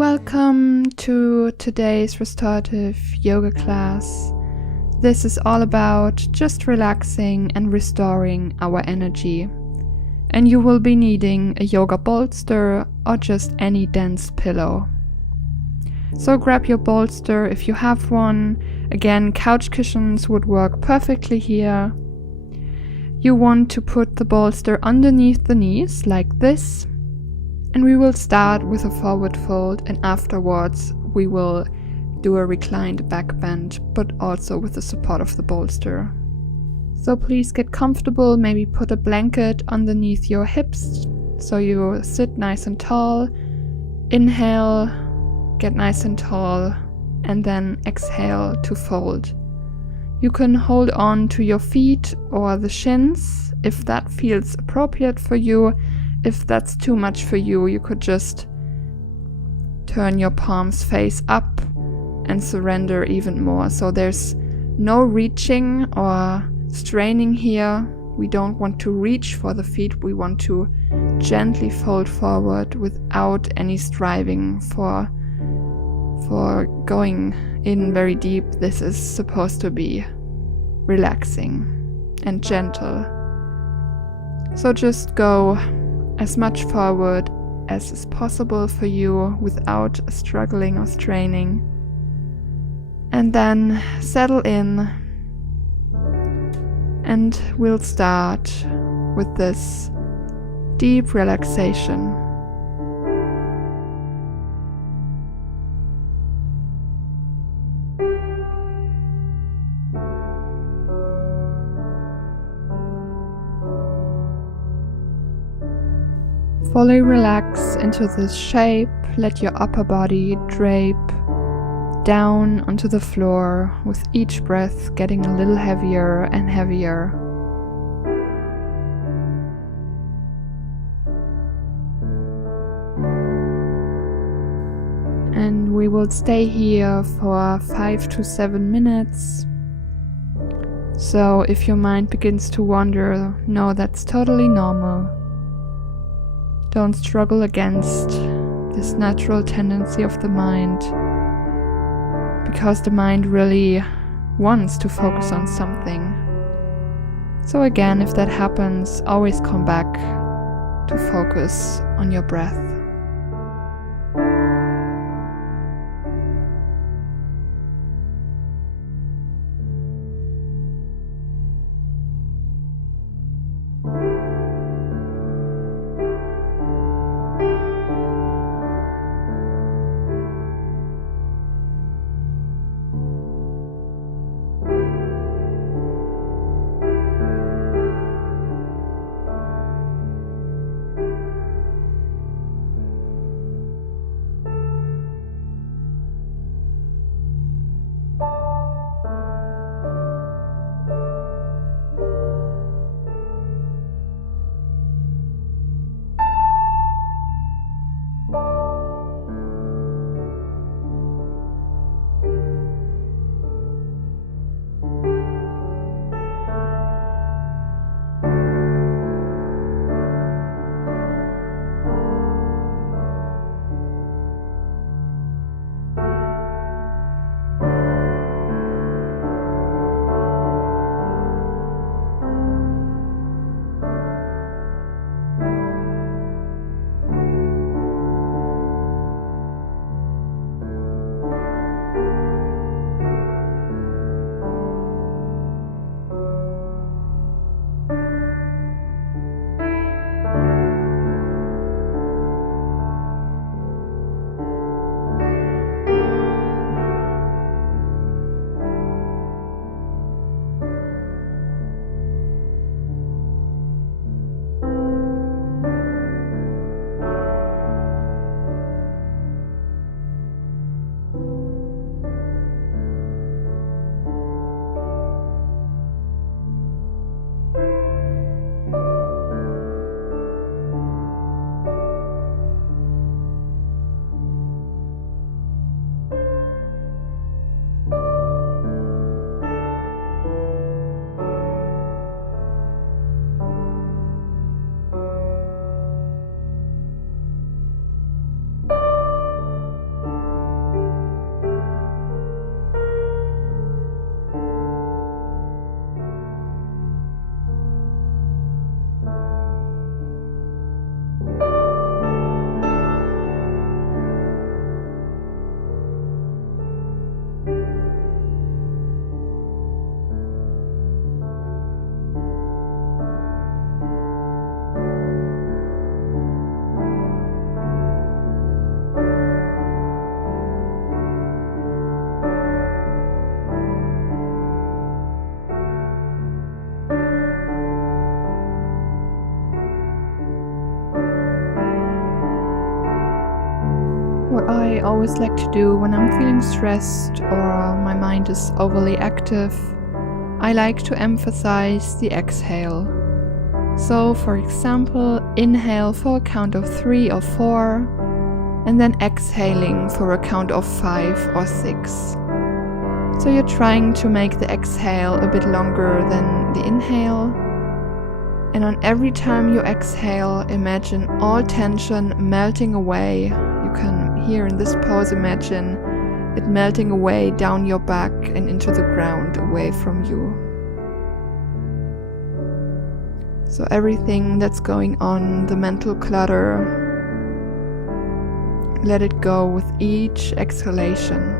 Welcome to today's restorative yoga class. This is all about just relaxing and restoring our energy. And you will be needing a yoga bolster or just any dense pillow. So grab your bolster if you have one. Again, couch cushions would work perfectly here. You want to put the bolster underneath the knees like this. And we will start with a forward fold, and afterwards we will do a reclined back bend, but also with the support of the bolster. So please get comfortable, maybe put a blanket underneath your hips so you sit nice and tall. Inhale, get nice and tall, and then exhale to fold. You can hold on to your feet or the shins if that feels appropriate for you. If that's too much for you, you could just turn your palms face up and surrender even more. So there's no reaching or straining here. We don't want to reach for the feet. We want to gently fold forward without any striving for going in very deep. This is supposed to be relaxing and gentle. So just go as much forward as is possible for you without struggling or straining. And then settle in, and we'll start with this deep relaxation. Fully relax into this shape. Let your upper body drape down onto the floor, with each breath getting a little heavier and heavier. And we will stay here for 5 to 7 minutes. So if your mind begins to wander, no, that's totally normal. Don't struggle against this natural tendency of the mind, because the mind really wants to focus on something. So again, if that happens, always come back to focus on your breath. What I always like to do when I'm feeling stressed or my mind is overly active, I like to emphasize the exhale. So, for example, inhale for a count of 3 or 4, and then exhaling for a count of 5 or 6. So you're trying to make the exhale a bit longer than the inhale. And on every time you exhale, imagine all tension melting away. You can, here in this pose, imagine it melting away down your back and into the ground away from you. So everything that's going on, the mental clutter, let it go with each exhalation.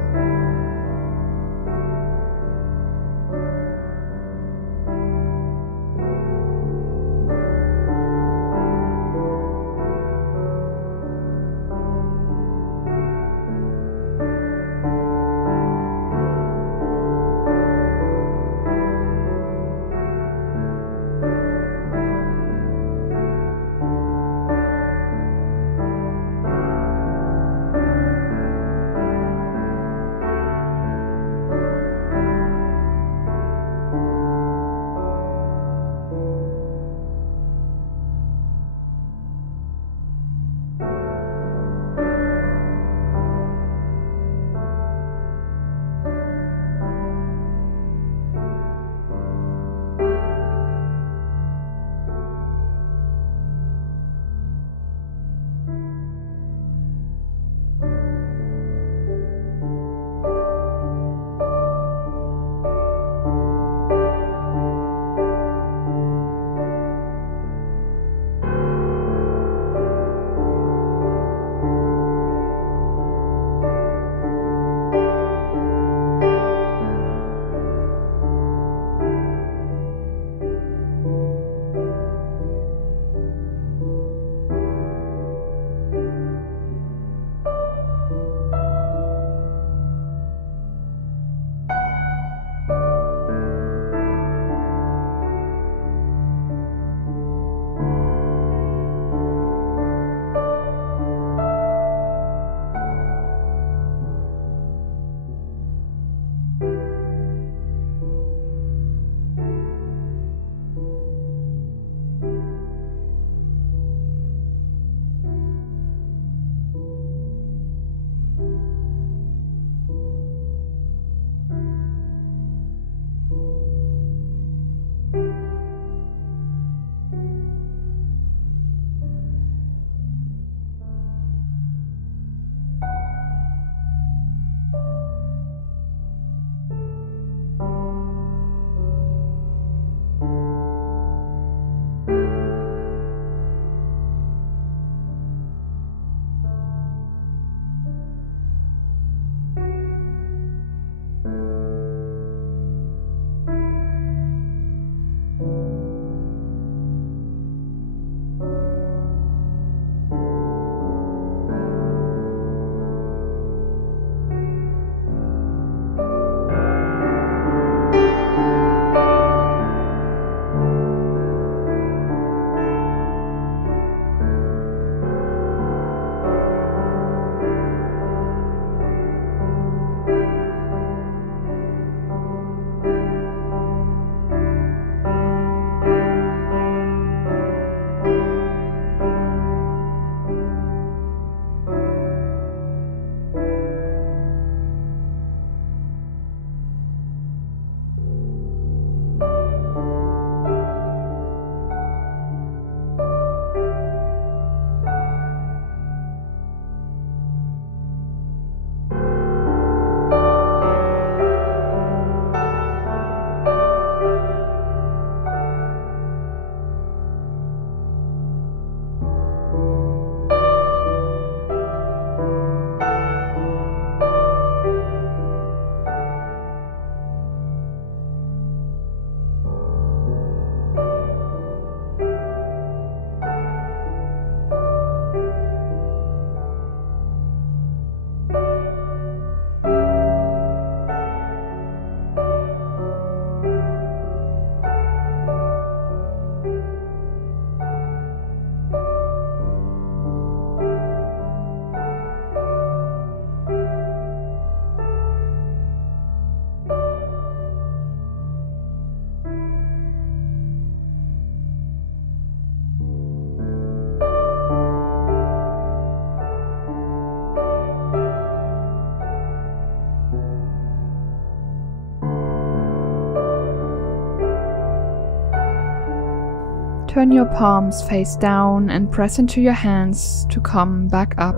Turn your palms face down and press into your hands to come back up.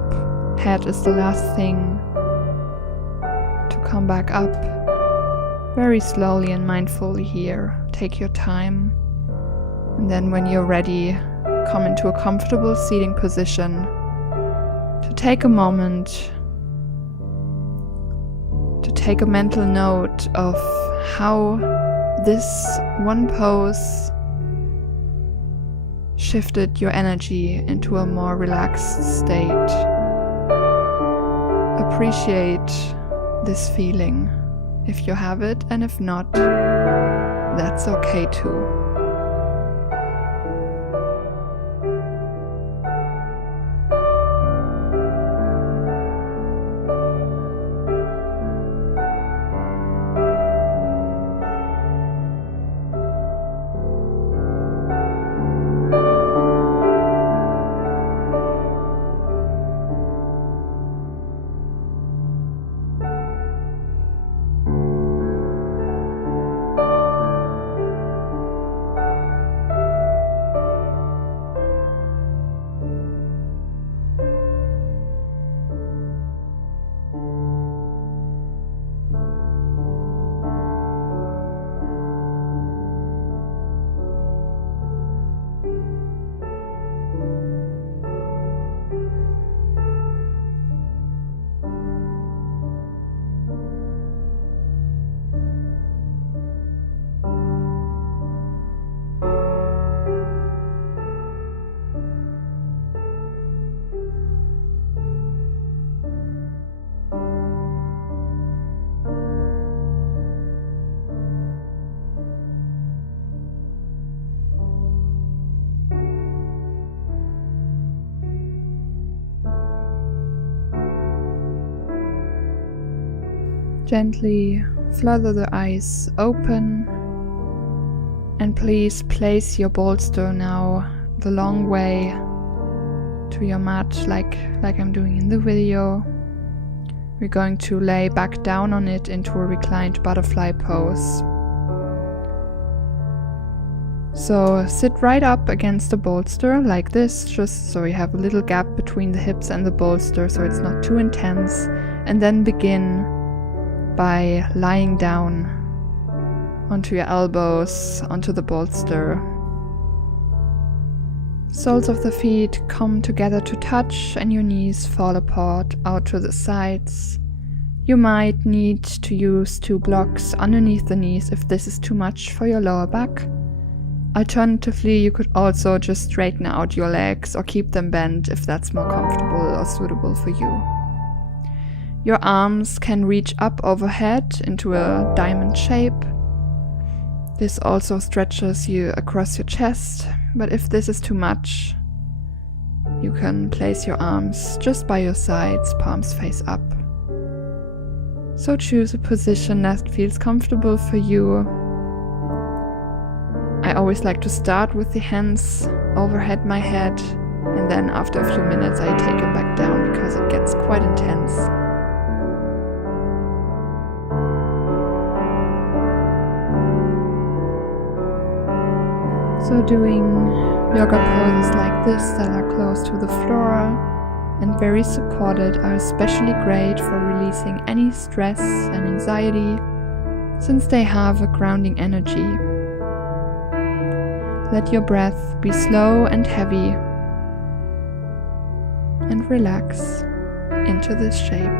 Head is the last thing to come back up. Very slowly and mindfully here. Take your time. And then when you're ready, come into a comfortable seating position to take a moment to take a mental note of how this one pose shifted your energy into a more relaxed state. Appreciate this feeling if you have it, and if not, that's okay too. Gently flutter the eyes open, and please place your bolster now the long way to your mat, like I'm doing in the video. We're going to lay back down on it into a reclined butterfly pose. So sit right up against the bolster like this, just so you have a little gap between the hips and the bolster so it's not too intense, and then begin by lying down onto your elbows, onto the bolster. Soles of the feet come together to touch and your knees fall apart out to the sides. You might need to use 2 blocks underneath the knees if this is too much for your lower back. Alternatively, you could also just straighten out your legs or keep them bent if that's more comfortable or suitable for you. Your arms can reach up overhead into a diamond shape. This also stretches you across your chest, but if this is too much, you can place your arms just by your sides, palms face up. So choose a position that feels comfortable for you. I always like to start with the hands overhead my head, and then after a few minutes I take them back down because it gets quite intense. So doing yoga poses like this that are close to the floor and very supported are especially great for releasing any stress and anxiety, since they have a grounding energy. Let your breath be slow and heavy, and relax into this shape.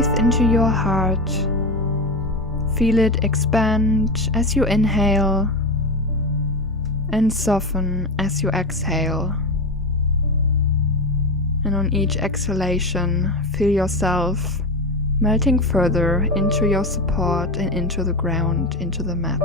breathe into your heart. Feel it expand as you inhale and soften as you exhale. And on each exhalation, feel yourself melting further into your support and into the ground, into the mat.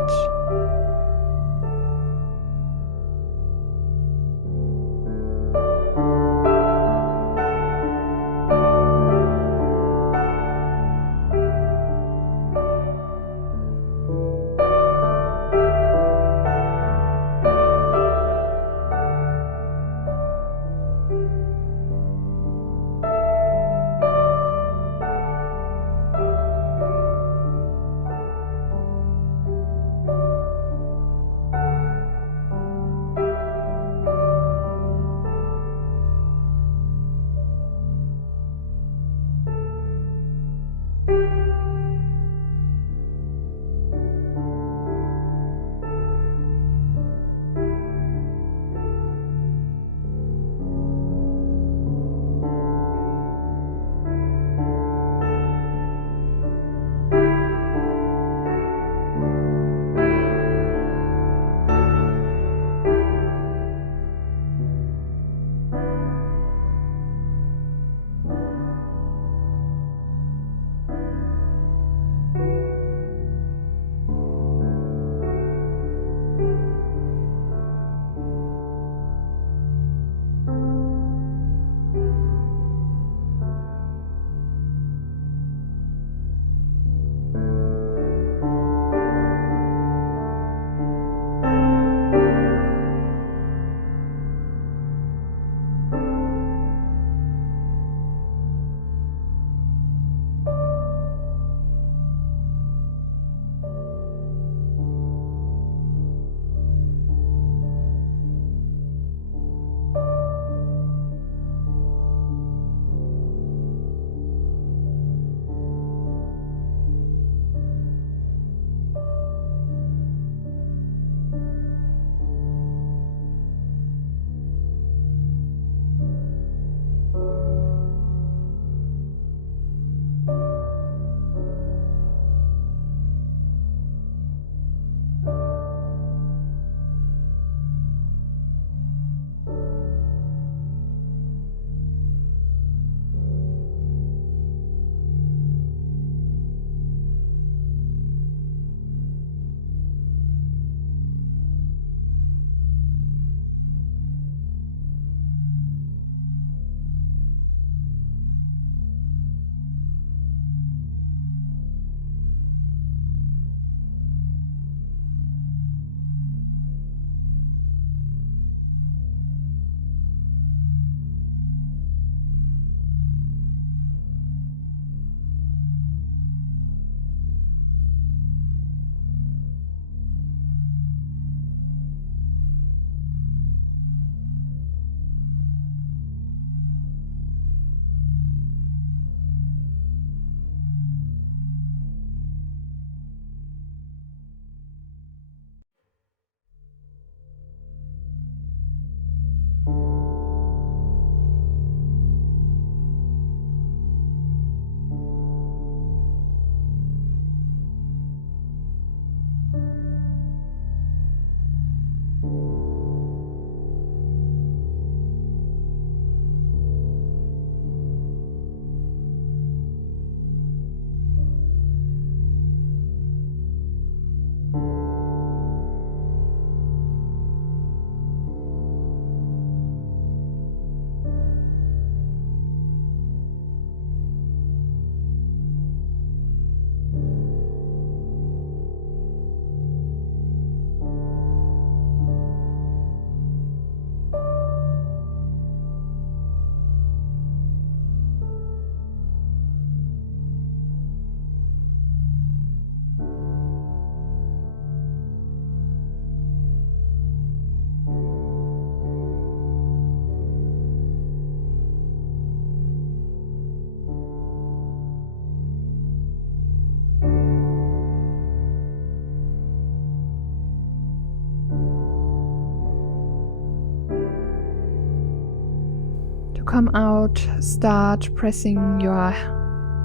come out, start pressing your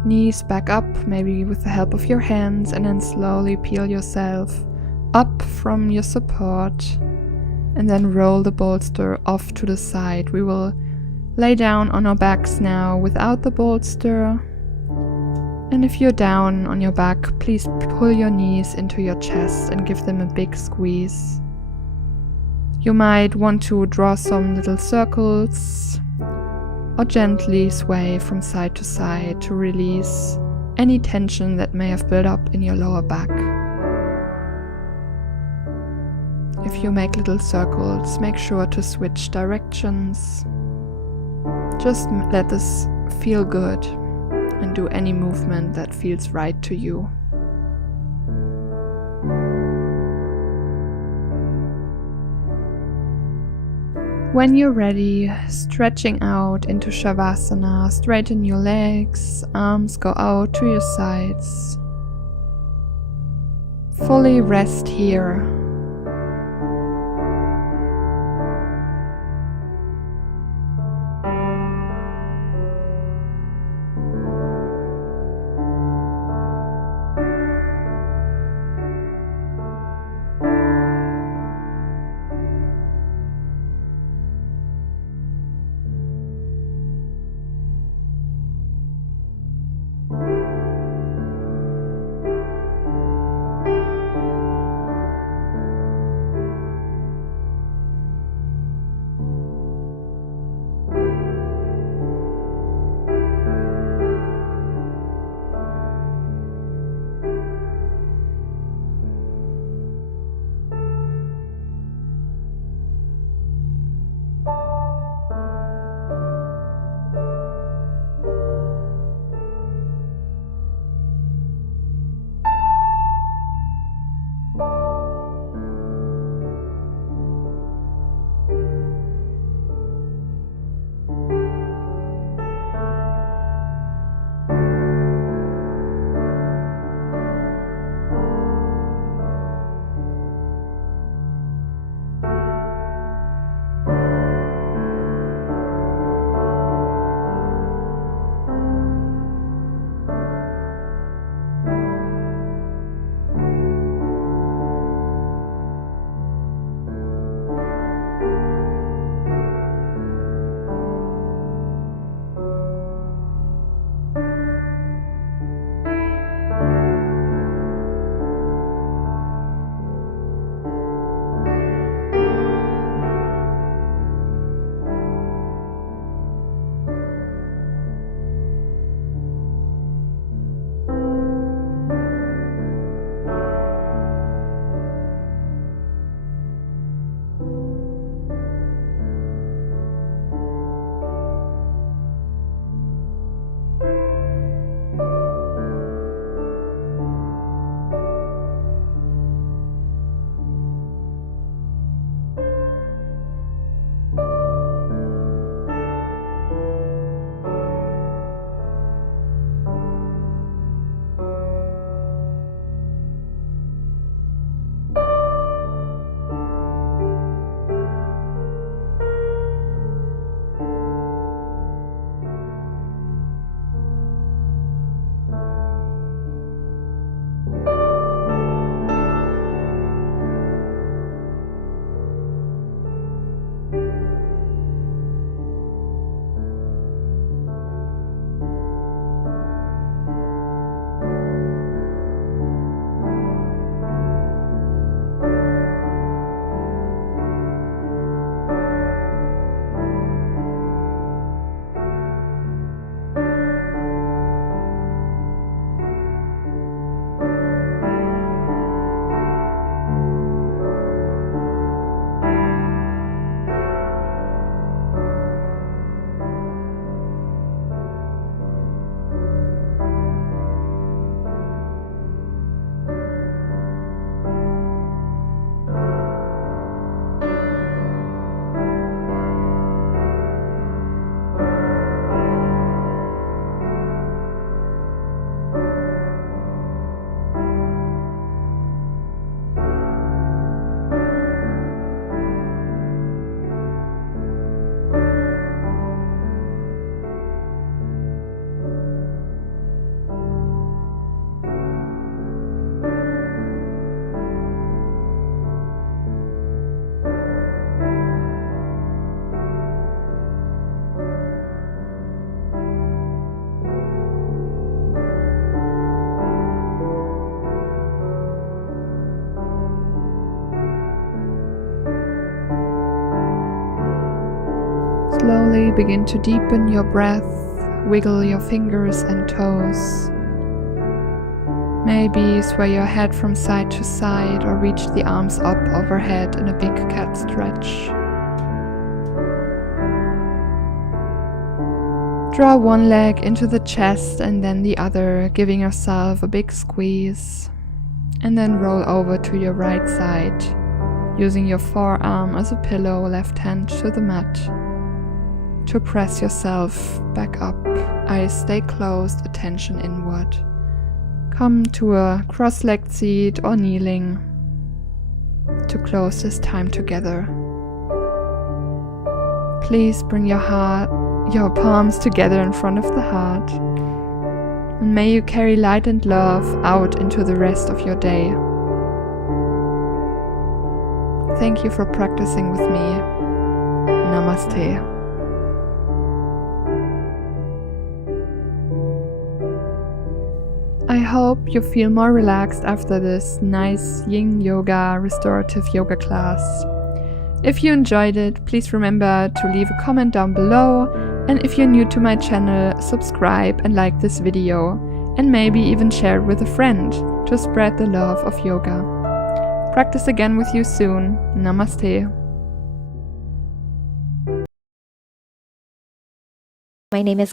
knees back up, maybe with the help of your hands, and then slowly peel yourself up from your support and then roll the bolster off to the side. We will lay down on our backs now without the bolster. And if you're down on your back, please pull your knees into your chest and give them a big squeeze. You might want to draw some little circles or gently sway from side to side to release any tension that may have built up in your lower back. If you make little circles, make sure to switch directions. Just let this feel good and do any movement that feels right to you. When you're ready, stretching out into Shavasana, straighten your legs, arms go out to your sides. Fully rest here. slowly begin to deepen your breath, wiggle your fingers and toes. Maybe sway your head from side to side or reach the arms up overhead in a big cat stretch. Draw one leg into the chest and then the other, giving yourself a big squeeze. And then roll over to your right side, using your forearm as a pillow, left hand to the mat. To press yourself back up, eyes stay closed, attention inward. Come to a cross-legged seat or kneeling to close this time together. Please bring your palms together in front of the heart, and may you carry light and love out into the rest of your day. Thank you for practicing with me. Namaste. I hope you feel more relaxed after this nice yin yoga, restorative yoga class. If you enjoyed it, please remember to leave a comment down below, and if you're new to my channel, subscribe and like this video, and maybe even share it with a friend to spread the love of yoga. Practice again with you soon. Namaste. My name is